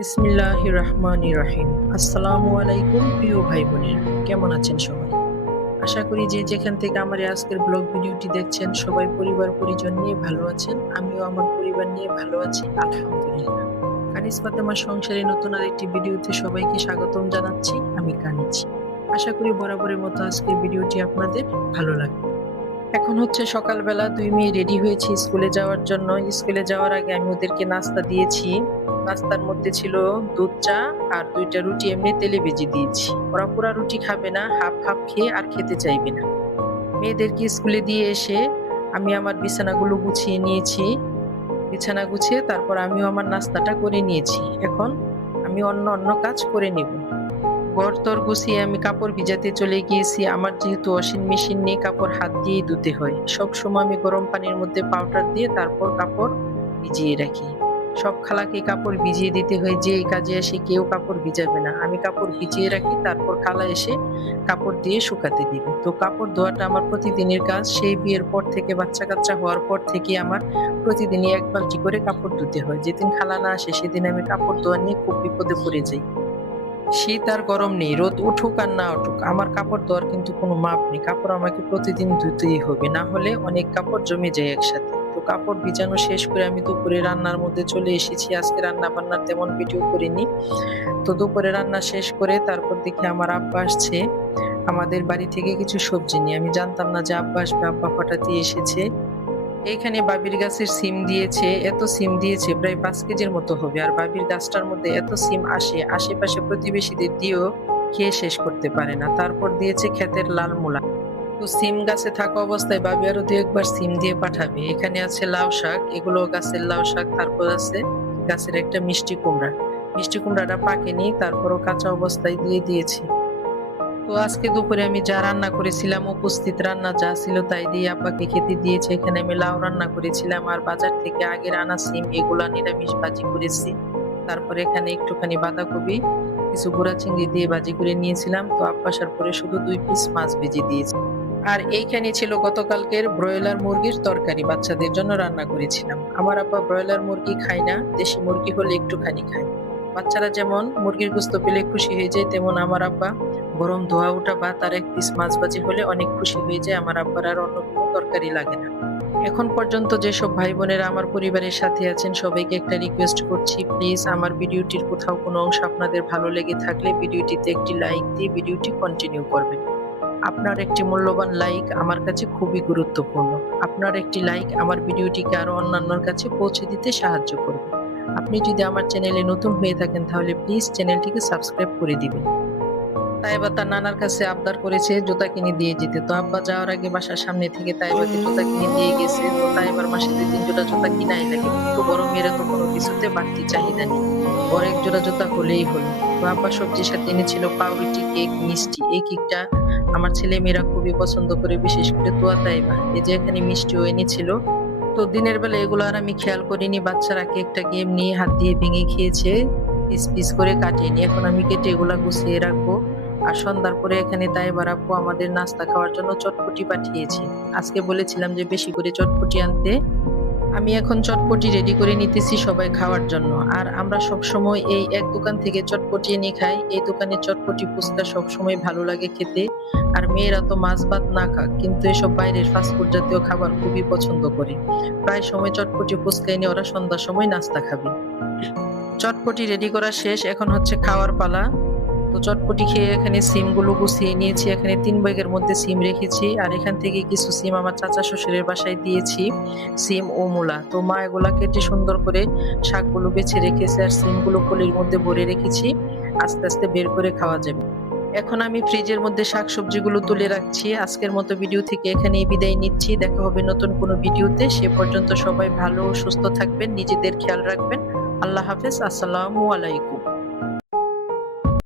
বিসমিল্লাহ রহমান রাহিম আসসালামু আলাইকুম প্রিয় ভাই বোনের কেমন আছেন সবাই? আশা করি যে যেখান থেকে আমার আজকের ব্লগ ভিডিওটি দেখছেন, সবাই পরিবার পরিজন নিয়ে ভালো আছেন, আমিও আমার পরিবার নিয়ে ভালো আছি, আলহামদুলিল্লাহ। কানিস ফাতেমা সংসারে নতুন আরেকটি ভিডিওতে সবাইকে স্বাগতম জানাচ্ছি, আমি কানিজ আশা করি বরাবরের মতো আজকের ভিডিওটি আপনাদের ভালো লাগবে। এখন হচ্ছে সকালবেলা দুই মেয়ে রেডি হয়েছি স্কুলে যাওয়ার জন্য। স্কুলে যাওয়ার আগে আমি ওদেরকে নাস্তা দিয়েছি। নাস্তার মধ্যে ছিল দুধ, চা আর দুইটা রুটি। এমনি তেলে ভেজে দিয়েছি। ওরা পুরা রুটি খাবে না, হাফ হাফ খেয়ে আর খেতে চাইবে না। মেয়েদেরকে স্কুলে দিয়ে এসে আমি আমার বিছানাগুলো গুছিয়ে নিয়েছি। বিছানা গুছিয়ে তারপর আমিও আমার নাস্তাটা করে নিয়েছি। এখন আমি অন্য অন্য কাজ করে নেব। ঘর তর গুছিয়ে আমি কাপড় ভিজাতে চলে গিয়েছি। আমার যেহেতু ওয়াশিং মেশিন নেই, কাপড় হাত দিয়েই ধুতে হয়। সব সময় আমি গরম পানির মধ্যে পাউডার দিয়ে তারপর কাপড় ভিজিয়ে রাখি। সব খালাকে কাপড় ভিজিয়ে দিতে হয়, যে এই কাজে এসে কেউ কাপড় ভিজাবে না। আমি কাপড় ভিজিয়ে রাখি, তারপর খালা এসে কাপড় দিয়ে শুকাতে দিবে। তো কাপড় ধোয়াটা আমার প্রতিদিনের কাজ। সেই বিয়ের পর থেকে বাচ্চা কাচ্চা হওয়ার পর থেকে আমার প্রতিদিনই এক বালতি করে কাপড় ধুতে হয়। যেদিন খালা না আসে, সেদিন আমি কাপড় ধোয়া নিয়ে খুব বিপদে পড়ে যাই। শীত আর গরম নেই, রোদ উঠুক আর না উঠুক, আমার কাপড় ধোয়ার কিন্তু কোনো মাপ নেই, কাপড় আমাকে প্রতিদিন ধুতেই হবে, না হলে অনেক কাপড় জমে যায় একসাথে। তো কাপড় ভিজানো শেষ করে আমি দুপুরে রান্নার মধ্যে চলে এসেছি, আজকে রান্না বান্নার তেমন ভিডিও করিনি। তো দুপুরে রান্না শেষ করে তারপর দেখি আমার আব্বা আসছে, আমাদের বাড়ি থেকে কিছু সবজি নিয়ে। আমি জানতাম না যে আব্বা আসবে, আব্বা হঠাৎই এসেছে। এইখানে বাবির গাছের সিম দিয়েছে, এত সিম দিয়েছে, প্রায় পাঁচ কেজির মতো হবে। আর বাবির গাছটার মধ্যে এত সিম আসে, আশেপাশে প্রতিবেশীদের দিয়েও খেয়ে শেষ করতে পারে না। তারপর দিয়েছে ক্ষেতের লাল মূলা। তো সিম গাছে থাকা অবস্থায় বাবি আরও দু একবার সিম দিয়ে পাঠাবে। এখানে আছে লাউ শাক এগুলো গাছের লাউ শাক, তারপর আছে গাছের একটা মিষ্টি কুমড়া। মিষ্টি কুমড়াটা পাকেনি, তারপরও কাঁচা অবস্থায় দিয়ে দিয়েছি। তো আজকে দুপুরে আমি যা রান্না করেছিলাম, উপস্থিত রান্না যা ছিল তাই দিয়ে আব্বাকে খেতে দিয়েছে। এখানে আমি লাউ রান্না করেছিলাম আর বাজার থেকে আগের আনা সিম এগুলা নিরামিষ ভাজি করেছি। তারপরে এখানে একটুখানি বাঁধাকপি, কিছু গোড়া চিংড়ি দিয়ে ভাজি করে নিয়েছিলাম। তো আব্বাসার পরে শুধু দুই পিস মাছ ভেজে দিয়েছি। আর এইখানে ছিল গতকালকের ব্রয়লার মুরগির তরকারি, বাচ্চাদের জন্য রান্না করেছিলাম। আমার আব্বা ব্রয়লার মুরগি খায় না, দেশি মুরগি হলে একটুখানি খায়। বাচ্চারা যেমন মুরগির গোস্ত পেলে খুশি হয়ে যায়, তেমন আমার আব্বা গরম ধোয়া ওঠা বা তার এক পিস মাছ ভাজি হলে অনেক খুশি হয়ে যায়। আমার আব্বার আর অন্য কোনো তরকারি লাগে না। এখন পর্যন্ত যেসব ভাই বোনেরা আমার পরিবারের সাথে আছেন, সবাইকে একটা রিকোয়েস্ট করছি প্লিজ আমার ভিডিওটির কোথাও কোনো অংশ আপনাদের ভালো লেগে থাকলে ভিডিওটিতে একটি লাইক দিয়ে ভিডিওটি কন্টিনিউ করবেন। আপনার একটি মূল্যবান লাইক আমার কাছে খুবই গুরুত্বপূর্ণ। আপনার একটি লাইক আমার ভিডিওটিকে আরও অন্যান্যর কাছে পৌঁছে দিতে সাহায্য করবে। আপনি যদি আমার চ্যানেলে নতুন হয়ে থাকেন, তাহলে প্লিজ চ্যানেলটিকে সাবস্ক্রাইব করে দিবেন। তাইবা তার নানার কাছে আবদার করেছে, জুতা কিনে দিয়ে যেতে। তো আব্বা যাওয়ার আগে বাসার সামনে থেকে তাইবাকে জুতা কিনে দিয়ে গেছে, তো তাইবার মাসে দুই তিন জোড়া জুতা কিনাই লাগে। তো বড় মেয়েরা তো কোনো কিছুতে বাড়তি চাহিদা নেই। ওর এক জোড়া জুতা হলেই হলো। তো আব্বা সবজির সাথে এনেছিল পাউরুটি, কেক, মিষ্টি এই কেকটা আমার ছেলে মেয়েরা খুবই পছন্দ করে, বিশেষ করে তোয়া তাইবা এই যে এখানে মিষ্টিও এনেছিল। তো দিনের বেলা এগুলো আর আমি খেয়াল করিনি, বাচ্চারা কেকটা গেম নিয়ে হাত দিয়ে ভেঙে খেয়েছে, পিস পিস করে কাটিয়ে নিয়ে এখন আমি কেটে এগুলা গুছিয়ে রাখব। আর সন্ধ্যার পরে এখানে তাই বারাপ্পু আমাদের নাস্তা খাওয়ার জন্য চটপটি পাঠিয়েছি। আজকে বলেছিলাম যে বেশি করে চটপটি আনতে। আমি এখন চটপটি রেডি করে নিতেছি সবাই খাওয়ার জন্য। আর আমরা সব সময় এই এক দোকান থেকে চটপটি এনে খাই। এই দোকানে চটপটি ফুচকা সব সময় ভালো লাগে খেতে। আর মেয়েরা তো মাছ ভাত না খাক, কিন্তু এসব বাইরের ফাস্টফুড জাতীয় খাবার খুবই পছন্দ করে। প্রায় সময় চটপটি ফুচকা এনে ওরা সন্ধ্যার সময় নাস্তা খাবে। চটপটি রেডি করা শেষ, এখন হচ্ছে খাওয়ার পালা। চটপটি খেয়ে এখানে সিমগুলো গুছিয়ে নিয়েছি। এখানে তিন ব্যাগের মধ্যে সিম রেখেছি আর এখান থেকে কিছু সিম আমার চাচা শ্বশুরের বাসায় দিয়েছি, সিম ও মূলা। তো মা এগুলা কেটে সুন্দর করে শাকগুলো বেছে রেখেছে আর সিমগুলো কলির মধ্যে ভরে রেখেছি, আস্তে আস্তে বের করে খাওয়া যাবে। এখন আমি ফ্রিজের মধ্যে শাক সবজিগুলো তুলে রাখছি। আজকের মতো ভিডিও থেকে এখানেই বিদায় নিচ্ছি। দেখা হবে নতুন কোনো ভিডিওতে। সে পর্যন্ত সবাই ভালো সুস্থ থাকবেন, নিজেদের খেয়াল রাখবেন। আল্লাহ হাফেজ, আসসালামু আলাইকুম।